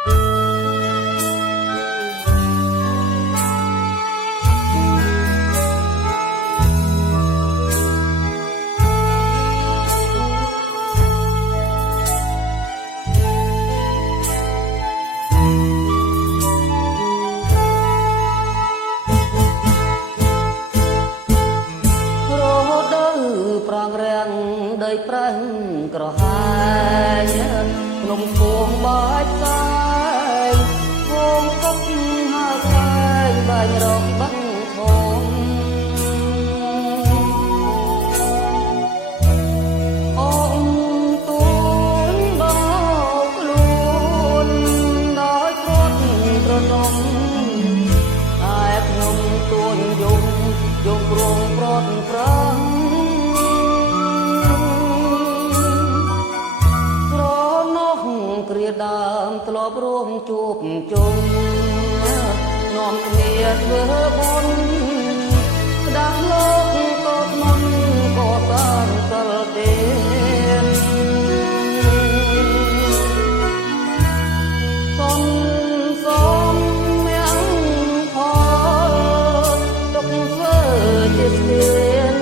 ប្រងរាំងដីប្រឹងក្រហាយភ្នំពួងបាច់សាយគងកុកហើខាយបាញ់រកបាំងធំអូនទួនបោខ្លួនដោយគ្រាត់ត្រនំតែខ្ញុំទួនយំព្រងប្រត់ប្រាំគ្រាដើមធ្លាប់រួមជួបជុំនាំគ្នាធ្វើបុណ្យស្ដាប់លោកកោតមន្តក៏សាងសិលទានសុំមានផលទុកធ្វើជាស្ពាន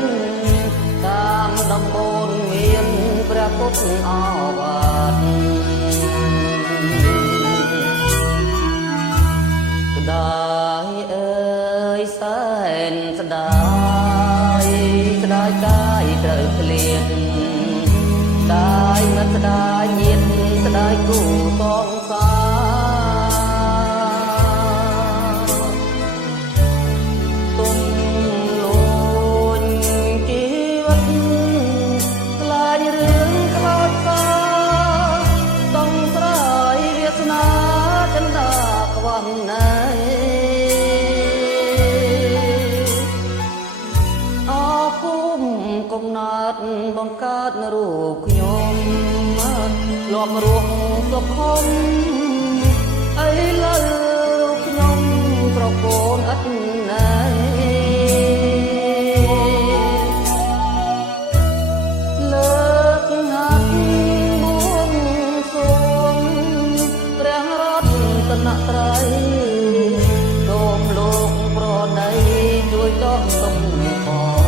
តាមដំបូន្មានព្រះពុទ្ធអវាទស្ដាយអើយសែនស្ដាយកាយត្រូវឃ្លាតស្ដាយមិនស្ដាយញាតស្ដាយគូសងសារទុំលួនជីវិតខ្លាចរឿងខ្លោចសាต้องស្រ័យវាសនាចិន្តាខ្វះណែកំណត់បង្កើតរូបខ្ញុំលំរងសុខុមអីលើរូបខ្ញុំប្រកូនឥតណែលើកហាត់បួងសួងព្រះរតនត្រ័យសូមលោកប្រណីជួយដកទុំផង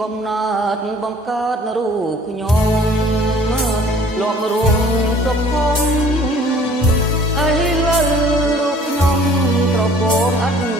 កំណត់បង្កើតរូបខ្ញុំលំរងសុខុមអីលើរូបខ្ញុំប្រកូនអត់